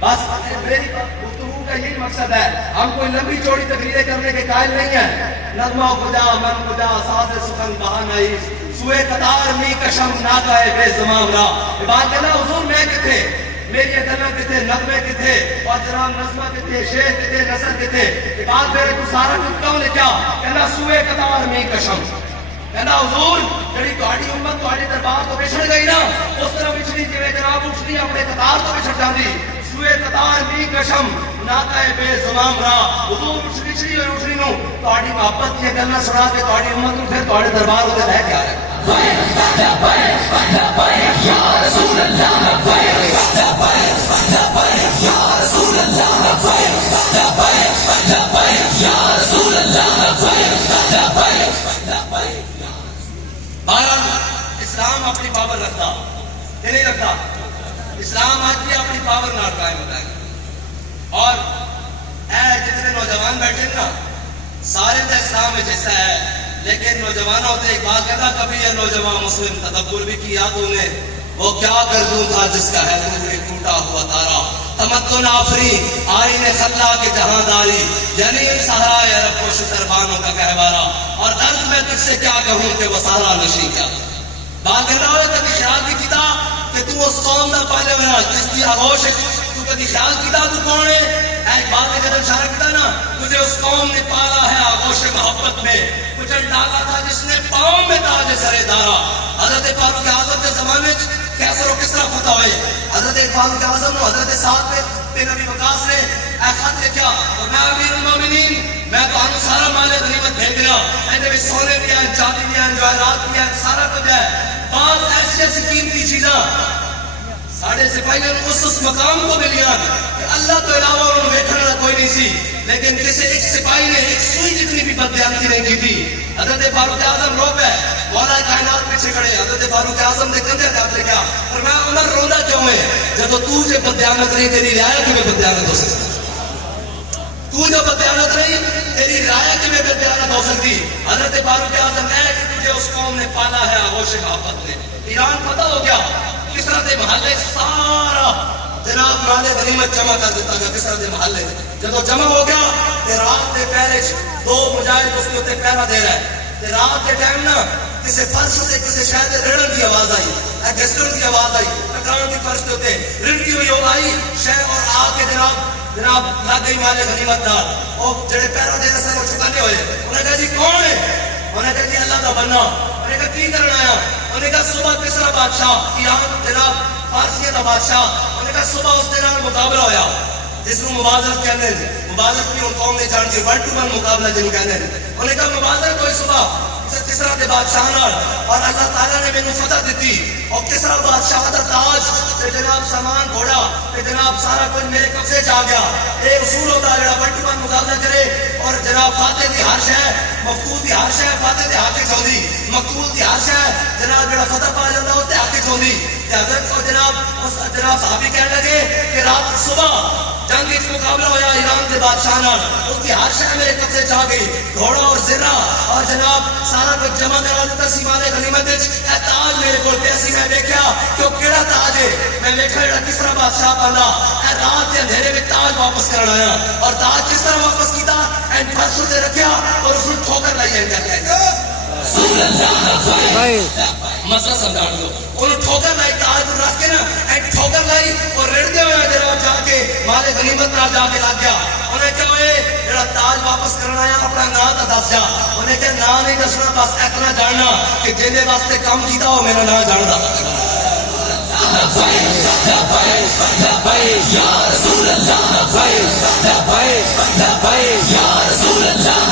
بس میری گفتگو کا یہی مقصد ہے، ہم کوئی لمبی چوڑی تقریریں کرنے کے قائل نہیں ہیں. نغمہ خدا من خدا ساز سخن بہانائی سوئے قطار می کشم ناکائے بے زمام را. یہ بات کہنا حضور میں کتھے، میری گلاں کتھے، نغمے کتھے، اور جناب نظمہ کتھے، شعر کتھے، نثر کتھے. یہ بات میرے کو سارا کچھ کیوں لکھا؟ کہنا سوئے قطار می کشم. کہنا حضور جڑی تہاڈی امت تہاڈے دربار تو بچھڑ گئی نا، اس طرح بچھڑی جویں جناب اٹھنی اپنے قطار تو بچھڑ جاندی. سوئے قطار می کشم ناکائے بے زمام را. حضور بچھڑی ہوئی اٹھنی نو تہاڈی محبت دی گلاں سنا کے تہاڈی امت نو پھر تہاڈے دربار تے لے کے آ رہے. یا رسول اللہ یا رسول اللہ یا رسول اللہ. بہرحال اسلام اپنی پاور رکھتا کہ نہیں رکھتا؟ اسلام آج بھی اپنی پاور نہ قائم ہوتا ہے. اور اے جتنے نوجوان بیٹھے نا سارے کا اسلام میں جیسا ہے، لیکن نوجوانوں ہوتے ایک بات کہتا کبھی یہ نوجوان مسلم تدبر بھی کیا تو نے وہ کیا گردوں تھا جس کا ہے تجھے ٹوٹا ہوا تارا. تمکن آفری آئین خلا کے جہاں داری یعنی سہارا عرب کو شتربانوں کا گہوارہ. اور درد میں تجھ سے کیا کہوں کہ وہ سارا نشی کیا. بات کہنا ہوئے کبھی خیال بھی کیتا کہ تو اس قوم نہ پالے ہونا جس کی آغوش ہے. تو کبھی خیال کیتا تو کون ہے؟ ایک بات نے جب اشارہ کیتا نا تجھے اس قوم نے پالا ہے آغوش محبت میں، کچل ڈالا تھا جس نے پاؤں میں تاج سرے دارا. حضرت فاروق اعظم کے زمانے کیسر و کسرا فتح ہوئے. حضرت فاروق اعظم نے حضرت سعد پہ نبی وقاص نے ایک خط لکھا اور میں امیر المومنین میں تو ہم سارا مال غنیمت بھیج رہا ہوں، میں سونے بھی ہیں، چاندی بھی ہیں، جواہرات بھی ہیں، سارا کچھ ہے. بعض ایسی ایسی قیمتی چیزاں ساڑھے سپاہیوں نے اس مقام کو ملیا کہ اللہ تو علاوہ انہوں نے بیٹھنے والا کوئی نہیں سی، لیکن کسی ایک سپاہی نے ایک سوئی جتنی بھی بددیانتی نہیں کی تھی. حضرت فاروق اعظم رو پہ مولا کائنات پیچھے کھڑے. حضرت فاروق اعظم نے کندھے ہاتھ لکھا اور میں عمر روندا کیوں ہے جب تو جے بددیانت نہیں تیری رعایا کی بددیانت ہو سکتی. تو جو بددیانت نہیں تیری رعایا کی بددیانت ہو سکتی. حضرت فاروق اعظم ہے کہ تجھے اس قوم نے پالا ہے آغوش محبت نے. ایران فتح ہو گیا، کسرا دے محلے سارا جناب مال غنیمت جمع کر دیتا گیا. کسرا دے محلے جب جمع ہو گیا کہ رات کے پہلے دو مجاہد اس کے پہرا دے رہا ہے. رات کے ٹائم نا کسی فرش سے کسی شاید رڑن کی آواز آئی، گھسٹن کی آواز آئی، ٹکراؤں کی فرش ہوتے رڑتی ہوئی ہو آئی شہ اور آ کے جناب لگ گئی مال غنیمت دار. اور جڑے پیروں دے رسے وہ چھکانے ہوئے. انہوں نے کہا جی کون ہے؟ انہوں نے کہا جی اللہ کا بندہ. انہوں نے کہا کی کرنا آیا؟ انہوں نے کہا صبح کسرا بادشاہ ایران جناب فارسیہ کا بادشاہ، انہوں نے کہا صبح اس دن مقابلہ ہویا جس کو مبازرت کہتے ہیں. مبازرت بھی ان قوم نے جانتی 1 to 1 مقابلہ جن کہتے ہیں. انہوں نے کہا مبازرت ہوئی صبح کسرا کے بادشاہ اور اللہ تعالیٰ نے میرے فتح دیتی اور کسرا بادشاہ کا تاج تے جناب سامان گھوڑا تے جناب سارا کچھ میرے قبضے چ آ گیا. ایک اصول ہوتا ہے جڑا 1 to 1 مقابلہ کرے اور جناب فاتح دی ہر شے مقتول دی ہر شے فاتح دے حق چوندی، مقتول دی ہر شے جناب جڑا فتح پا جاتا اس تے حق چوندی. حضرت کو جناب صحابی کہنے لگے کہ رات صبح جنگ ایک مقابلہ ہویا ایران کے بادشاہ نال، اس کی ہر شے میرے قبضے چ آ گئی، گھوڑا اور زرہ اور جناب سارا کچھ جمع کرا دیتا سی مال غنیمت وچ. اے تاج میرے کول پیا سی. میں دیکھیا کہ وہ کیڑا تاج ہے. میں ویکھا جڑا کسرا بادشاہ پاندا اے رات دے اندھیرے وچ تاج واپس کرن آیا. اور تاج کس طرح واپس کیتا؟ اینڈ فرش تے رکھیا اور اس نوں ٹھوکر لائی اینڈ کر رسول اللہ مسئلہ سمجھا دو. انہوں ٹھوکر لائی تاج رکھ کے نا اینڈ ٹھوکر لائی اور رڑتے ہوئے جناب جا کے مال غنیمت نال جا کے لگ گیا. انہیں کہا اے جڑا تاج واپس کرنا آیا اپنا نام تا دس جا. انہیں کہا نام نہیں دسنا بس اتنا جاننا کہ جن واسطے کام کیتا ہو میرا نام جاندا. یا رسول اللہ یا رسول اللہ